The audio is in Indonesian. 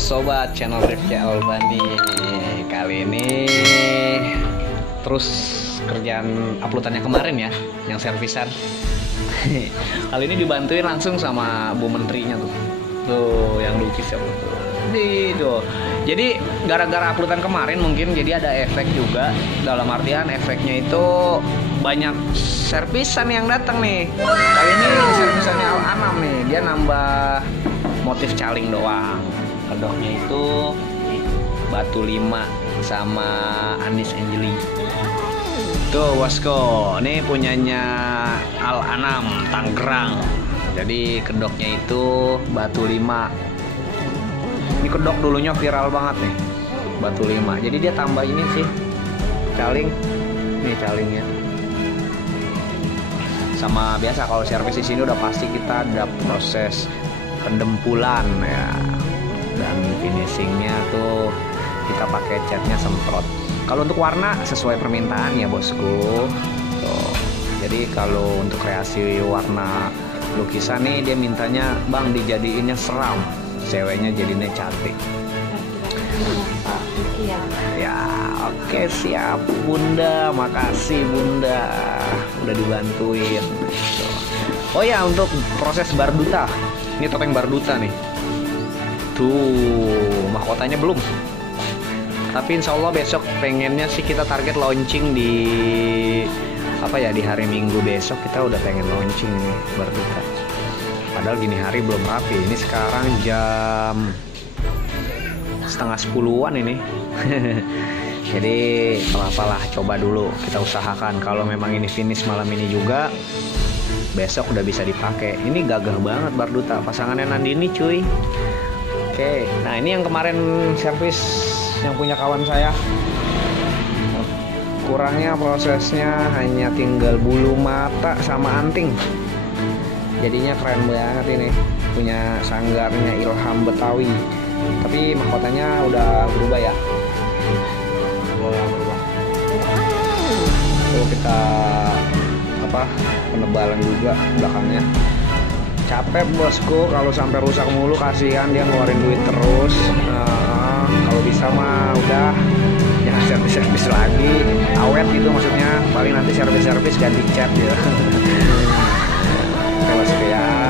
sobat channel Rifki Albani. Kali ini terus kerjaan uploadannya kemarin ya, yang servisan. Kali ini dibantuin langsung sama Bu Menterinya tuh. Tuh yang lukis ya tuh. Jadi gara-gara uploadan kemarin mungkin jadi ada efek juga. Dalam artian efeknya itu banyak servisan yang datang nih. Kali ini servisannya Al Anam nih, dia nambah motif caling doang. Kedoknya itu Batu 5 sama Anis Angeli. Tuh bosku, ini punyanya Al Anam Tangerang. Jadi kedoknya itu Batu 5. Ini kedok dulunya viral banget nih, Batu 5. Jadi dia tambah ini sih caling. Nih calingnya. Sama biasa kalau servis di sini udah pasti kita ada proses pendempulan ya. Dan finishingnya tuh kita pakai catnya semprot. Kalau untuk warna sesuai permintaan ya bosku. Tuh. Jadi kalau untuk kreasi warna lukisan nih dia mintanya bang dijadiinnya seram, ceweknya jadinya cantik. Ya oke siap bunda, makasih bunda udah dibantuin. Oh ya untuk proses barduta, ini topeng barduta nih. Tuh mahkotanya belum, tapi insya Allah besok pengennya sih kita target launching di di hari Minggu besok kita udah pengen launching nih barduta. Padahal gini hari belum rapi. Ini sekarang jam setengah 10-an ini. Jadi apalah coba dulu kita usahakan kalau memang ini finish malam ini juga besok udah bisa dipakai. Ini gagah banget barduta pasangannya Nandini cuy. Oke, nah ini yang kemarin servis yang punya kawan saya. Kurangnya prosesnya hanya tinggal bulu mata sama anting. Jadinya keren banget ini. Punya sanggarnya Ilham Betawi. Tapi mahkotanya udah berubah ya. Berubah. Tuh kita penebalan juga belakangnya. Capek bosku kalau sampai rusak mulu, kasihan dia ngeluarin duit terus. Kalau bisa mah udah jangan servis lagi, awet gitu maksudnya. Paling nanti servis ganti cat ya. Oke bosku ya.